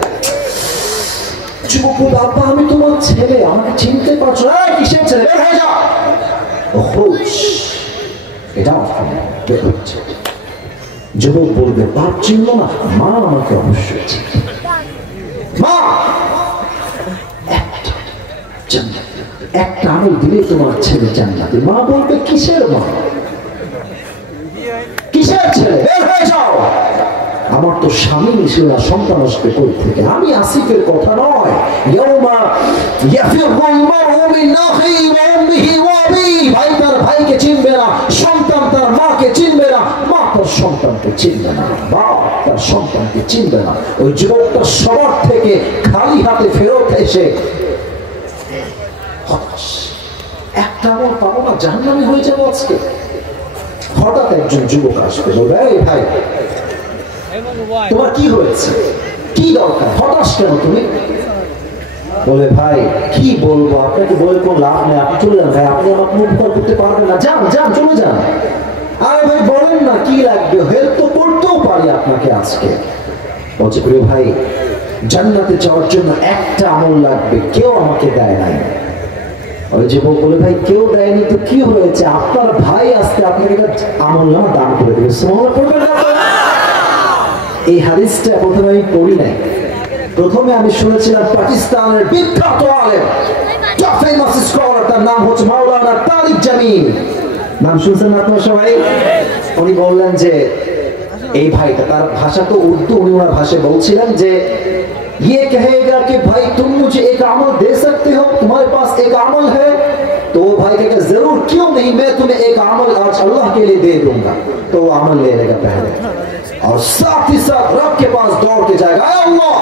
যুবক বলবে আব্বা আমি তোমার ছেলে, আমাকে চিনতে পারছো না? কিসের ছেলে, বের হয়ে যাও। গেট আউট ফ্রম হিয়ার, বের হয়ে যাও। যুবক বলবে বাপ চিনল না, মা আমাকে অবশ্যই চিনল। মা একটা আমল দিলে তোমার ছেলে জান্নাতে। মা বলবে কিসের মা, কিসের ছেলে, বের হয়ে যাও। আমার তো স্বামী ছিল না, সন্তান আসবে কই থেকে? আমি আসিফের কথা নয়। ইয়াউমা ইয়াফিরুল মারউ মিন আখিহি ওয়া উম্মিহি ওয়া আবিহি। ভাই তার ভাইকে চিনবে না, সন্তান তার মাকে চিনবে না, মা তার সন্তানকে চিনবে না, বাপ তার সন্তানকে চিনবে না। ওই যুবকটা সবার থেকে খালি হাতে ফেরত এসে একটা আমল পাবো না, জাহান্নামী হয়ে যাবো আজকে। হঠাৎ একজন যুবক আসবে, বলবে এই ভাই তোমার কি হয়েছে, কি দরকার, হতাশ কেন তুমি? বলে ভাই কি বলবো, আপনাকে বলে কোন লাভ নেই, আপনি চলে যান ভাই, আপনি আমাকে উপকার করতে পারবেন না, যান যান চলে যান। আরে ভাই বলেন না কি লাগবে, হেল্প তো করতেও পারি আপনাকে আজকে। বলছে প্রিয় ভাই জান্নাতে যাওয়ার জন্য একটা আমল লাগবে, কেউ আমাকে দেয় নাই। ওই যুবক বলে ভাই কেউ দেয়নি তো কি হয়েছে, আপনার ভাই আজকে আপনাকে আমল নামা দান করে দেবে। সুবহানাল্লাহ পড়বেন না? এই হাদিসটা প্রথমে আমি পড়ি নাই, প্রথমে আমি শুনেছিলাম পাকিস্তানের বিখ্যাত আলেম, ফেমাস স্কলার, তার নাম হচ্ছে মাওলানা তারিক জামিল। নাম শুনছেন আপনারা সবাই? উনি বললেন যে এই ভাইটা, তার ভাষা তো উর্দু, উনি ওনার ভাষায় বলছিলেন যে ये कहेगा कि भाई तुम मुझे एक अमल दे सकते हो, तुम्हारे पास एक अमल है? तो वो भाई कहेगा जरूर, क्यों नहीं, मैं तुम्हें एक अमल आज अल्लाह के लिए दे दूंगा। तो वो अमल ले लेगा पहले और साथ ही साथ रब के पास दौड़ के जाएगा, अल्लाह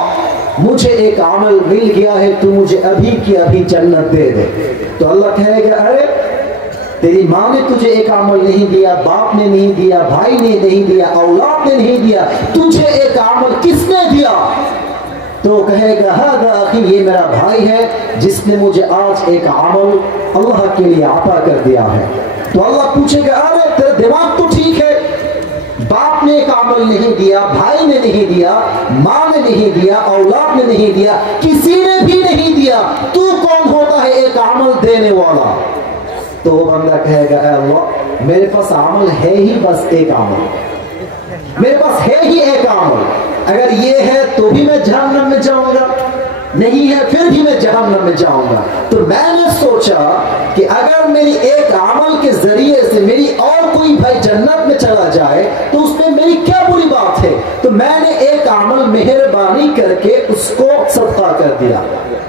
मुझे एक अमल मिल गया है, तू मुझे अभी की अभी जन्नत दे दे। तो अल्लाह कहेगा अरे तेरी माँ ने तुझे एक अमल नहीं दिया, बाप ने नहीं दिया, भाई ने नहीं दिया, औलाद ने नहीं दिया, तुझे एक अमल किसने दिया? तो कहेगा हादा अखी, ये मेरा भाई है जिसने मुझे आज एक अमल अल्लाह के लिए अता कर दिया है। तो अल्लाह पूछेगा अरे तेरा दिमाग तो ठीक है, बाप ने एक अमल नहीं दिया, भाई ने नहीं दिया, माँ ने नहीं दिया, औलाद ने नहीं दिया, किसी ने भी नहीं दिया, तू कौन होता है एक अमल देने वाला? तो वो बंदा कहेगा अल्लाह मेरे पास अमल है ही बस एक अमल, मेरे पास है ही एक अमल, अगर ये है तो भी मैं जहन्नम में जाऊंगा, नहीं है फिर भी मैं जहन्नम में जाऊंगा। तो मैंने सोचा कि अगर मेरी एक अमल के जरिए से मेरी और कोई भाई जन्नत में चला जाए तो उसमें मेरी क्या बुरी बात है। तो मैंने एक अमल मेहरबानी करके उसको सदका कर दिया।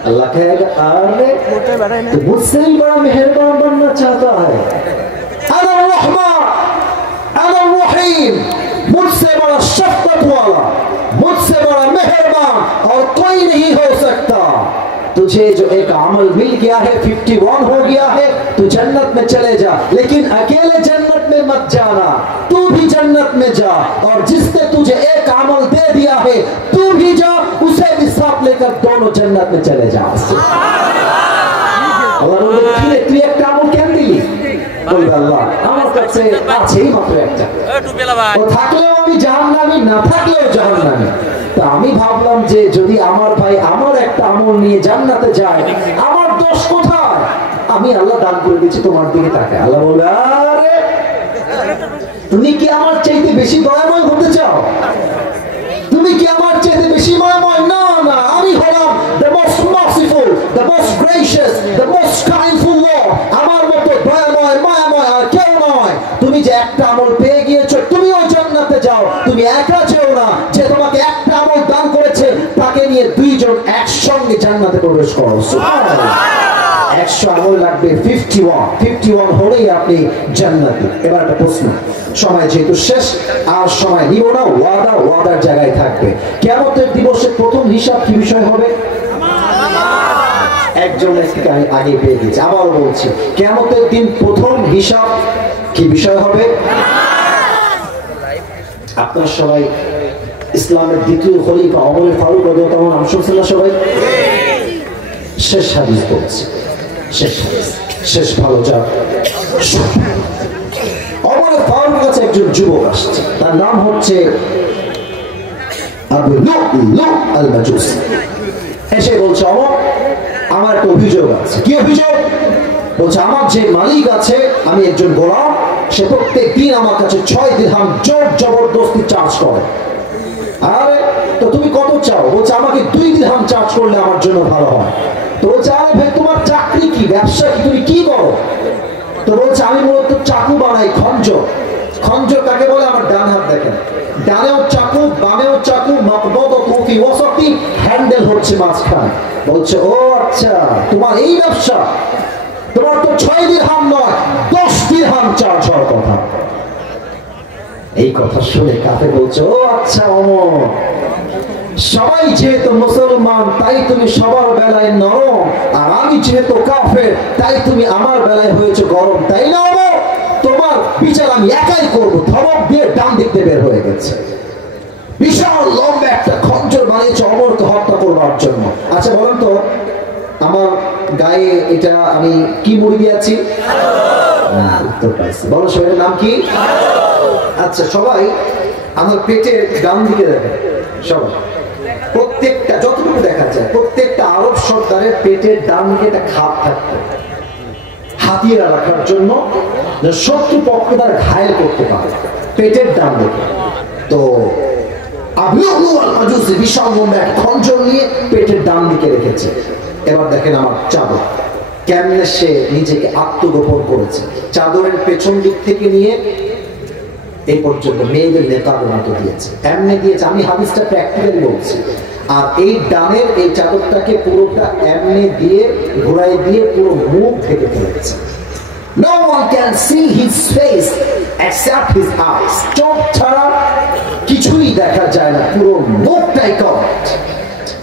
अल्लाह कहेगा अरे तो मुझसे भी बड़ा मेहरबान बनना चाहता है, अना रहमान अना रहीम, मुझसे बड़ा शफकत वाला, मुझसे बड़ा मेहरबान और कोई नहीं हो सकता। तुझे जो एक अमल मिल गया है, 51 हो गया है, तू जन्नत में चले जा, लेकिन अकेले जन्नत में मत जाना, तू भी जन्नत में जा, और जिसने तुझे एक अमल दे दिया है तू भी जा, उसे भी साथ लेकर दोनों जन्नत में चले जा। अल्लाह ने तू एक अमल কেন দিলি? বলবে আল্লাহ আমার কাছে আছেই মাত্র একটা, ও থাকলেও আমি জাহান্নামী, না থাকলেও জাহান্নামী। তো আমি ভাবলাম যে যদি আমার ভাই আমার একটা আমল নিয়ে জান্নাতে যায়, আমার দোষ কোথায়? আমি আল্লাহ দান করে দিচ্ছি, তোমার দিকে তাকায়। আল্লাহ বলবে আরে তুমি কি আমার চাইতে বেশি দয়াময় হতে চাও? তুমি কি আমার চাইতে বেশি মায়াময়? না না, আমি হলাম the most merciful, the most gracious, the most kindful Lord। আমার মতো দয়াময় মায়াময় আর কেউ নয়। তুমি যে একটা আমল পেয়ে গিয়েছো, তুমিও জান্নাতে জান্নাতে প্রবেশ করো। সুবহানাল্লাহ। 100 আমল লাগবে 51 হলেই আপনি জান্নাতি। এবার একটা প্রশ্ন, সময় যেহেতু শেষ আর সময় নিব না, ওয়াদার জায়গায় থাকবে। কিয়ামতের দিবসে প্রথম হিসাব কি বিষয় হবে? একজন আগে পেয়ে গেছে, আবার বলছি কিয়ামতের দিন প্রথম হিসাব কি বিষয় হবে? আপনারা সবাই ইসলামের দ্বিতীয় খলিফা ওমর ফারুক রাদিয়াল্লাহু আনহু নাম শুনছেন না সবাই? শেষ হাদিস বলছে, শেষ ভালো যা। ওমর ফারুক কাছে একজন যুবক আসছে, তার নাম হচ্ছে আবু লু'লু আল মাজুসি। এসে বলছে, ওমর আমার একটা অভিযোগ আছে। কি অভিযোগ? বলছে আমার যে মালিক আছে, আমি একজন গোলাম, সে প্রত্যেক দিন আমার কাছে 6 দিরহাম জোর জবরদস্তি চার্জ করে। আরে তো তুমি কত চাও? বলছে আমাকে 2 দিরহাম চার্জ করলে আমার জন্য ভালো হয়। তো বলছে আরে ভাই তোমার চাকরি কি, ব্যবসা কি, তুমি কি করো? তো বলছে আমি মূলত চাকু বানাই, খঞ্জর কাকে বলে? আমার ডান হাত দেখেন, ডানেও চাকু বামেও চাকু, মাকবুদাতু ফি ওয়াসাতি, হ্যান্ডেল হচ্ছে মাঝখানে। বলছে ও আচ্ছা তোমার এই ব্যবসা, তোমার তো 6 দিরহাম নয় 10 দিরহাম চার্জ হওয়ার কথা। এই কথা শুনে কাফের বলছে ও আচ্ছা ওমর, সবাই যেহেতু মুসলমান তাই তুমি সবার বেলায় নরম, আর আমি যেহেতু কাফের তাই তুমি আমার বেলায় হয়েছে গরম, তাই না ওমর? তোমার বিচার আমি একাই করবো। ধমক দিয়ে ডান দিক দিয়ে বের হয়ে গেছে। বিশাল লম্বা একটা খঞ্জর বানিয়েছে ওমরকে হত্যা করবার জন্য। আচ্ছা বলেন তো, আমার গায়ে এটা আমি কি মুড়ি দিয়েছি? উত্তর পাইছি, বলো সবাই নাম কি? আচ্ছা সবাই আমার পেটের ডান দিকে দেখেন, সবাই প্রত্যেকটা যতটুকু দেখা যায় প্রত্যেকটা আরব সর্দারের পেটের ডান দিকে একটা খাপ থাকতো, হাতিয়ার রাখার জন্য, শত্রু পক্ষ তার ঘায়েল করতে পারে, পেটের ডান দিকে। তো আবু লু'লু আল মাজুসি বিশাল লম্বা এক খঞ্জর নিয়ে পেটের ডান দিকে রেখেছে। এবার দেখেন আমার চাদর কেমনে সে নিজেকে আত্মগোপন করেছে। চাদরের পেছন দিক থেকে নিয়ে এই পর্যন্ত মেয়েদের নেকাবের মতো দিয়েছে, এমনি দিয়েছে। আমি হাদিসটা প্র্যাকটিক্যালি বলছি। আর এই ডানের এই চাদরটাকে পুরোটা এমনি দিয়ে ঘোরাই দিয়ে পুরো মুখ থেকে ফেলেছে। No one can see his face except his eyes. চোখ ছাড়া কিছুই দেখা যায় না, পুরো মুখটাই কভার্ড।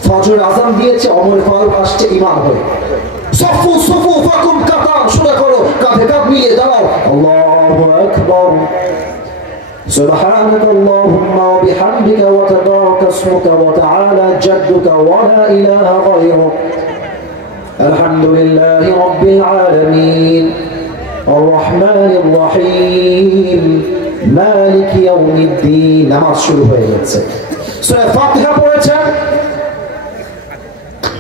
ফজর আযান দিয়েছে, ওমর ফারুক আসছে ইমাম হয়ে। সফু সফু ফাকুম কাতার, শুরু করো, কাঁধে কাঁধ মিলিয়ে দাঁড়াও। আল্লাহু আকবার। سبحانك اللهم وبحمدك وتبارك اسمك وتعالى جدك ولا إله غيرك الحمد لله رب العالمين الرحمن الرحيم مالك يوم الدين। নামাজ শুরু হয়ে গেছে। সূরা ফাতিহা পড়েছেন,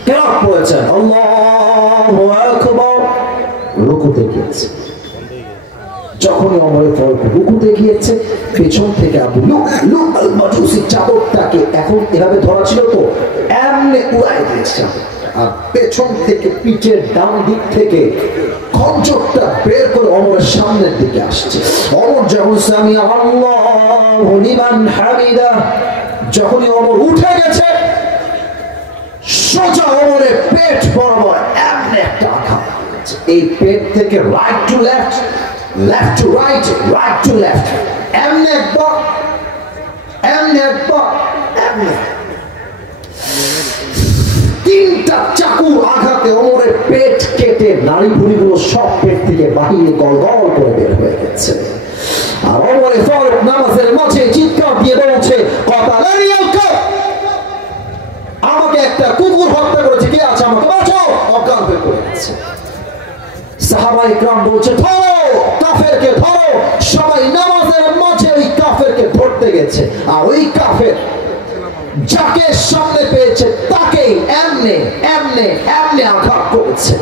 কিরাত পড়েছেন, আল্লাহু আকবার, রুকুতে গিয়েছে। যখনই ওমর ফারুক রুকুতে গিয়েছে, পেছন থেকে আবু লু'লু আল মাজুসি চাদরটাকে এখন এভাবে ধরা ছিল তো এমনি উড়াই দিয়েছে, আর পেছন থেকে পিঠের ডান দিক থেকে খঞ্জরটা বের করে ওমরের সামনের দিকে আসছে। ওমর যখন সামি আল্লাহু লিমান হামিদা, যখনই ওমর উঠে গেছে, সোজা ওমরের পেট বরাবর এমনি একটা আঘাত। এই পেট থেকে right to left, left to right, right to left, এমনি একবার, এমনি একবার, এমনি 3টা চাকুর আঘাতে ওমরের পেট কেটে নাড়ি ভুঁড়িগুলো সব পেট থেকে বাহিরে গল গল করে বের হয়ে গেছে। আর ওমর ফারুক নামাজের মাঝে চিৎকার দিয়ে বলছে, কাতালানি আল কাফ, আমাকে একটা কুকুর হত্যা করেছে, কে আছে আমাকে বাঁচাও। অজ্ঞান হয়ে পড়ে গেছে। সাহাবা ইকরাম বলছে ধরো কাফেরকে, ধরো। সবাই নামাজের মাঝে ওই কাফেরকে ধরতে গেছে, আর ওই কাফের যাকে সামনে পেয়েছে তাকেই এমনে এমনে এমনে আঘাত করেছে।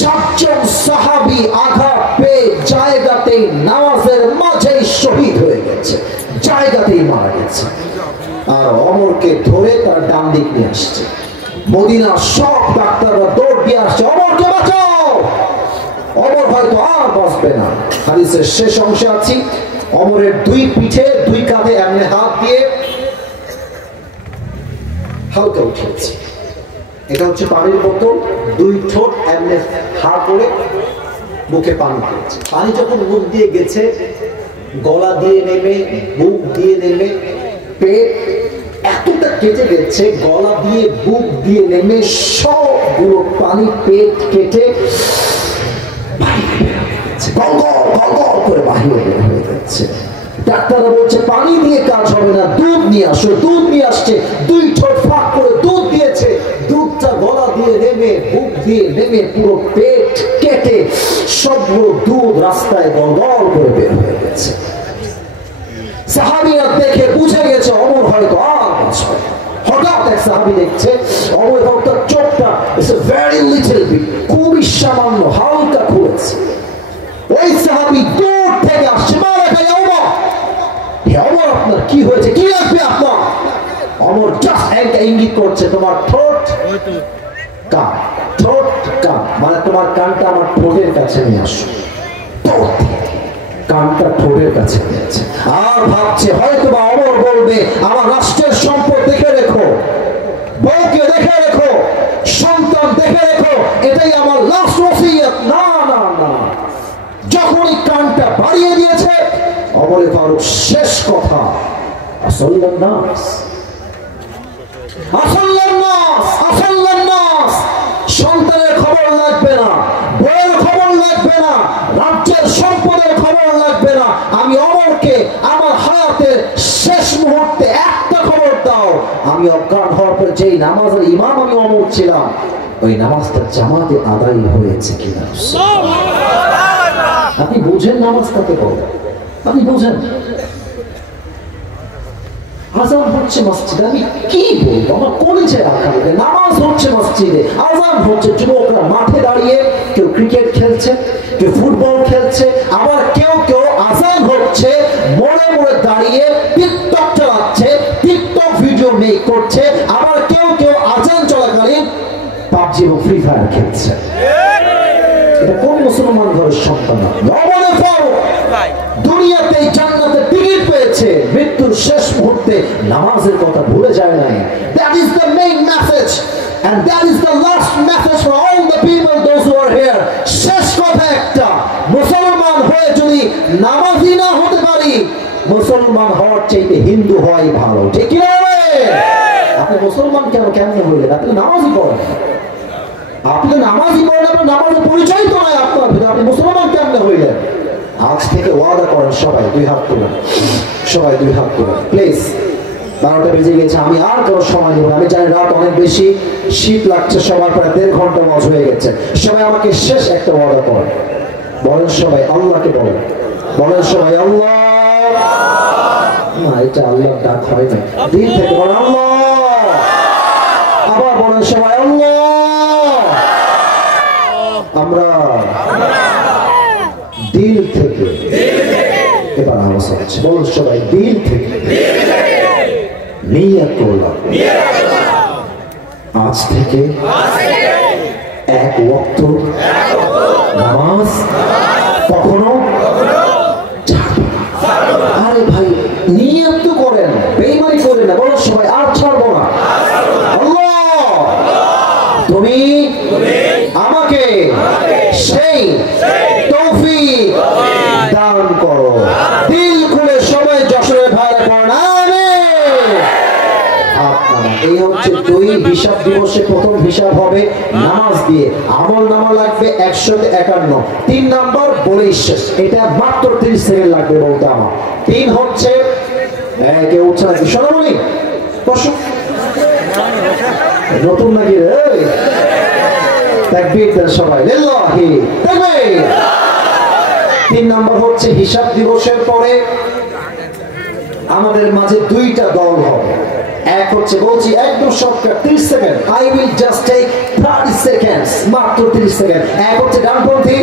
7 জন সাহাবী আঘাত পেয়ে জায়গাতেই নামাজের মাঝেই শহীদ হয়ে গেছে, জায়গাতেই মারা গেছে। আর ওমরকে ধরে তার ডান দিক নিয়ে আসছে। মদিনার সব ডাক্তাররা দৌড় দিয়ে আসছে, ওমরকে বাঁচাও। ওমর হয়তো আর বাঁচবে না। হাদিসের শেষ অংশে আছি, ওমরের 2 পিঠে 2 কাঁধে এমনি হাত দিয়ে হালকা উঠিয়েছে। এটা হচ্ছে পানির বোতল, 2 ঠোঁট এমনি হা করে মুখে পানি খেয়েছে। পানি যখন মুখ দিয়ে গেছে, গলা দিয়ে নেমে, বুক দিয়ে নেমে, পেট এতটা কেটে গেছে, গলা দিয়ে বুক দিয়ে নেমে সবগুলো পানি পেট কেটে গল করে বাহিরে বের হয়ে যাচ্ছে। ডাক্তাররা বলছে পানি দিয়ে কাজ হবে না, দুধ নিয়ে আসো। দুধ নিয়ে আসছে, 2 ঠোঁট ফাঁক করে দুধ দিয়েছে। দুধটা গলা দিয়ে নেমে, বুক দিয়ে নেমে, পুরো পেট কেটে সবগুলো দুধ রাস্তায় গল করে বের হয়ে গেছে। সাহাবীরা দেখে বুঝে গেছে ওমর হয়তো আর বাঁচবে না। হঠাৎ এক সাহাবী দেখছে ওমর তার চোখটা ভেরি লিটল বিট, খুবই সামান্য হালকা খুলেছে। ওই সাহাবী দূর থেকে আসছে, মারা খাই ওমর, ওমর আপনার কি হয়েছে, কি লাগবে আপনার? ওমর জাস্ট একটা ইঙ্গিত করছে, তোমার ঠোঁট কান, ঠোঁট কান, মানে তোমার কানটা আমার ঠোঁটের কাছে নিয়ে আসো। কানটা ঠোঁটের কাছে নিয়েছে। আর ভাবছে হয়তো বা ওমর বলবে আমার রাষ্ট্রের সম্পদ দেখে রেখো, বউকে দেখে রেখো, সন্তান দেখে রেখো, এটাই আমার লাস্ট ওসিয়ত। না না না, যখনই কানটা বাড়িয়ে দিয়েছে ওমর ফারুক শেষ কথা, আসল্লান নাস, আসল্লান নাস, আসল্লান নাস। সন্তানের খবর লাগবে না, বউয়ের খবর লাগবে না, রাজ্যের সম্পদের খবর লাগবে না। আমি ওমরকে আমার হায়াতের শেষ মুহূর্তে একটা খবর দাও, আমি অজ্ঞান হওয়ার পর যেই নামাজের ইমাম আমি ওমর ছিলাম, ওই নামাজটা জামাতে আদায় হয়েছে কিনা। আপনি বুঝেন নামাজটাকে বলেন, আপনি বুঝেন আজান হচ্ছে মসজিদে, আমি কি বলবো, আমার কলেজে রাখা হবে। নামাজ হচ্ছে মসজিদে, আজান হচ্ছে, যুবকরা মাঠে দাঁড়িয়ে কেউ ক্রিকেট খেলছে, কেউ ফুটবল খেলছে, আবার কেউ কেউ আজান হচ্ছে মোড়ে মোড়ে দাঁড়িয়ে টিকটক চালাচ্ছে, টিকটক ভিডিও মেক করছে, আবার কেউ কেউ আজান চলাকালীন পাবজি এবং ফ্রি ফায়ার খেলছে। এটা কোন মুসলমান ঘরের সন্তান? দুনিয়াতে জান্নাতে টিকিট পেয়েছে, মৃত্যুর শেষ মুহূর্তে নামাজের কথা ভুলে যায় নাই। That is the main message and that is the last message for all the people those who are here. শেষ কথা একটা, মুসলমান হয়ে যদি নামাজি না হতে পারি, মুসলমান হওয়ার চাইতে হিন্দু হওয়াই ভালো। ঠিক কি না? আপনি মুসলমান কেমন হইলেন? আপনি নামাজি পড়েন, আপনি তো নামাজি পড়েন, আপনার নামাজের পরিচয় তো নয় আপনার ভিতরে, আপনি মুসলমান কেমন হইলেন? আজ থেকে ওয়াদা করেন, সবাই 2 হাত তুলেন, সবাই 2 হাত তুলেন প্লিজ। 12টা বেজে গেছে, আমি আর কারো সময় নেব। আমি জানি রাত অনেক বেশি, শীত লাগছে, সবার প্রায় 1.5 ঘন্টা ওয়াজ হয়ে গেছে। সবাই আমাকে শেষ একটা ওয়াদা করেন, বলেন সবাই আল্লাহকে বলেন, বলেন সবাই আল্লাহ। না, এটা আল্লাহর ডাক হয় না, দিল থেকে বলেন আল্লাহ। আবার বলেন সবাই আল্লাহ। আমরা দিল থেকে, এবার আওয়াজ হচ্ছে, বলুন সবাই দিল থেকে নিয়ত করলাম আজ থেকে 1 ওয়াক্ত নামাজ কখনো ছাড়বো না। আরে ভাই নিয়ত তো করেন, বেঈমানি করেন না, বলুন সবাই আর ছাড়বো না। আল্লাহ তুমি আমাকে সেই তৌফিক দান করো। দিল খুলে সবাই যশোরের ভাইরা পড়েন আমিন। এই হচ্ছে 2 হিসাব দিবসে প্রথম হিসাব হবে নামাজ দিয়ে, আমল নামা লাগবে 151। 3 নাম্বার বলে শেষ, এটা মাত্র 30 সেকেন্ড লাগবে বলতে আমার। 3 হচ্ছে কেউ উঠছে নাকি সোনামণি, বসো, নতুন নাকি রে, তাকবীর দেন সবাই, লিল্লাহি তাকবীর। 3 নাম্বার হচ্ছে হিসাব দিবসের পরে আমাদের মাঝে 2টা দল হবে। এক হচ্ছে, বলছি একদম shortcut, 30 second, I will just take 30 seconds, মাত্র 30 সেকেন্ড। এক হচ্ছে ডানপন্থী,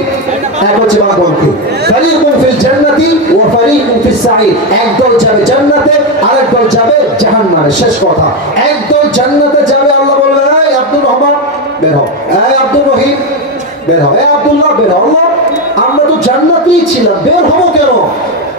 এক হচ্ছে বামপন্থী। ফারিকুন ফিল জান্নাতি ওয়া ফারিকুন ফিস সাঈর। এক দল যাবে জান্নাতে, আরেক দল যাবে জাহান্নামে। শেষ কথা, এক দল জান্নাতে যাবে, আল্লাহ বলবেন এই আব্দুর রহমান বের হও, এই আব্দুর রহিম বের হও, এই আব্দুল্লাহ বের হও। আল্লাহ আমরা তো জান্নাতেই ছিলাম, বের হবো কেন?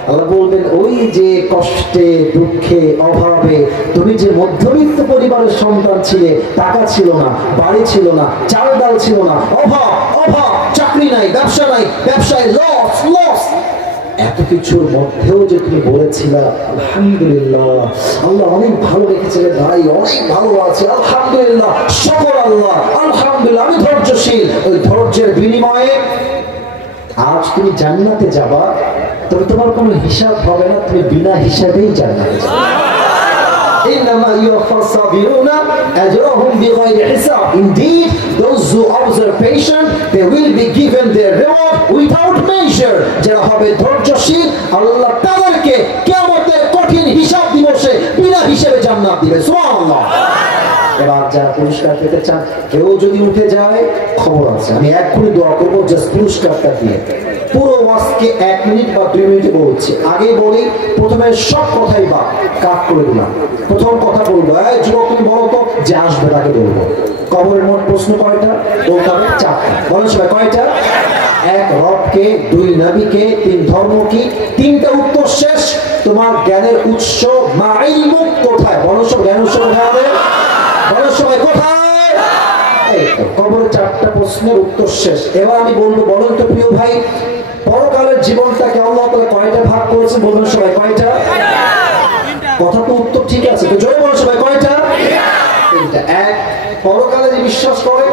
আল্লাহ বলবেন ওই যে কষ্টে দুঃখে অভাবে তুমি যে মধ্যবিত্ত পরিবারের সন্তান ছিলে, টাকা ছিল না, বাড়ি ছিল না, চাল ডাল ছিল না, অভাব অভাব, চাকরি নাই, ব্যবসা নাই, ব্যবসায় লস লস, এত কিছুর মধ্যেও যে তুমি বলেছিলা আলহামদুলিল্লাহ আল্লাহ অনেক ভালো রেখেছিলেন ভাই, অনেক ভালো আছে আলহামদুলিল্লাহ, সকল আল্লাহ আলহামদুলিল্লাহ, আমি ধৈর্যশীল, ওই ধৈর্যের বিনিময়ে আজ তুমি জান্নাতে যাবা, তবে তোমার কোনো হিসাব হবে না, তুমি বিনা হিসাবেই জান্নাতে যাবে। إنما يوفى الصابرون أجرهم بغير حساب. Indeed, those who observe patient, they will be given their reward without measure. যারা হবে ধৈর্যশীল, আল্লাহ তাদেরকে কিয়ামতের কঠিন হিসাব দিবসে বিনা হিসাবে জান্নাত দিবে। সুবহানাল্লাহ। এবার যারা পুরস্কার পেতে চান, কেউ যদি উঠে যায় খবর আছে, আমি এক্ষুনি দোয়া করবো জাস্ট পুরস্কারটা দিয়ে। পুরো ওয়াজকে 1 মিনিট বা 2 মিনিটে বলছি, আগে বলি, প্রথমে সব কথাই বা কাট করে দিলাম। প্রথম কথা বলবো, এই যুবক তুমি বলো তো যে আসবে তাকে বলবো, কবরের মোট প্রশ্ন কয়টা? বলতে হবে 4টা। বলেন সবাই কয়টা? 1 রবকে, 2 নবীকে, 3 ধর্ম কি, 3টা উত্তর শেষ। তোমার জ্ঞানের উৎস মা ইলমু কোথায়? বলো সব জ্ঞানের উৎস কোথায় হবে? বলো সবাই কোথায়? এই তো কবরের 4টা প্রশ্নের উত্তর শেষ। এবার আমি বলবো, বলেন তো প্রিয় ভাই, পরকালের জীবনটাকে আল্লাহ তাআলা কয়টা ভাগ করেছেন? বলুন সবাই কয়টা? কথা তো উত্তর ঠিক আছে, তো জোরে বলুন সবাই কয়টা? 3টা। 1, পরকালে যে বিশ্বাস করে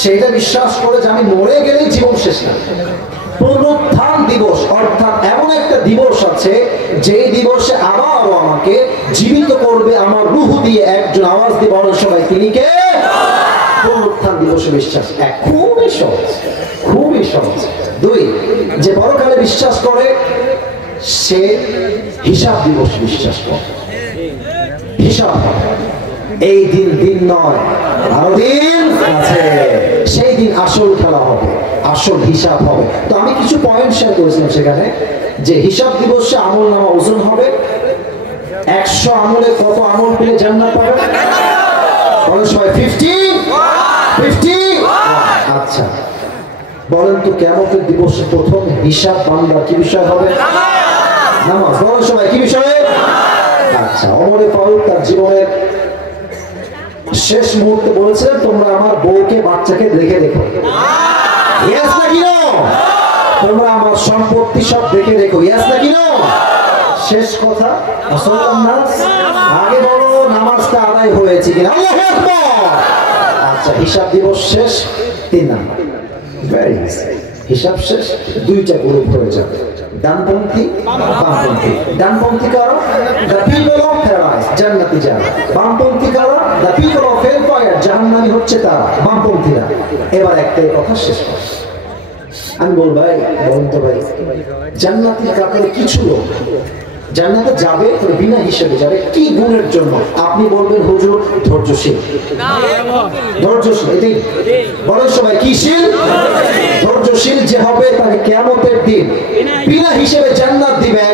সেইটা বিশ্বাস করে যে আমি মরে গেলে জীবন শেষ না। পুনরুত্থান দিবস, অর্থাৎ এমন একটা দিবস আছে যে দিবসে আবারও আমাকে জীবিত করবে আমার রূহ দিয়ে। একজন আওয়াজ দিয়ে বলেন সবাই, তিনি কে? পুনরুত্থান দিবসে বিশ্বাস। খুবই সহজ, খুবই সহজ। 2, যে পরকালে বিশ্বাস করে সে হিসাব দিবস বিশ্বাস করে। হিসাব এই দিন দিন নয়, আরো দিন আছে, সেই দিন আসল খেলা হবে, আসল হিসাব হবে। তো আমি কিছু পয়েন্ট শেয়ার করেছিলাম সেখানে, যে হিসাব দিবসে আমল নামা ওজন হবে। 100 আমলে কত আমল পেলে জান্নাত পাবে? বলেন সবাই 50। আচ্ছা বলেন তো কিয়ামতের দিবসে প্রথম হিসাব বান্দার কি বিষয় হবে? নামাজ। বলেন সবাই কি বিষয়ে? আচ্ছা, ওমরে ফারুক তার জীবনের শেষ মুহূর্তে বলেছিলেন, তোমরা আমার বউকে বাচ্চাকে দেখে দেখো। ইয়েস নাকি নো? তোমরা আমার সম্পত্তি সব দেখে দেখো। ইয়েস নাকি নো? শেষ কথা, আগে বলো নামাজটা আদায় হয়েছে কিনা। আল্লাহু আকবার। আচ্ছা, হিসাব দিবস শেষ। 3 নাম্বার, ভেরি ইজি। হিসাব শেষ, 2টা গ্রুপ হয়ে যাবে, ডানপন্থী বামপন্থী। ডানপন্থী কারা? দ্য পিপল অফ প্যারাডাইস, জান্নাতি যারা। বামপন্থী কারা? দ্য পিপল অফ হেলফায়ার, জাহান্নামী হচ্ছে তারা, বামপন্থীরা। এবার একটাই কথা, শেষ কথা আমি বল ভাই, বলুন তো ভাই, জান্নাতের কাপড়ে কিছু লোক জান্নাতে যাবে বিনা হিসেবে যাবে, কি গুণের জন্য? আপনি বলবেন হুজুর ধৈর্যশীল। ধৈর্যশীল, এটাই বলেন সবাই, কিশীল? ধৈর্যশীল যে হবে তাকে কিয়ামতের দিন বিনা হিসেবে জান্নাত দিবে।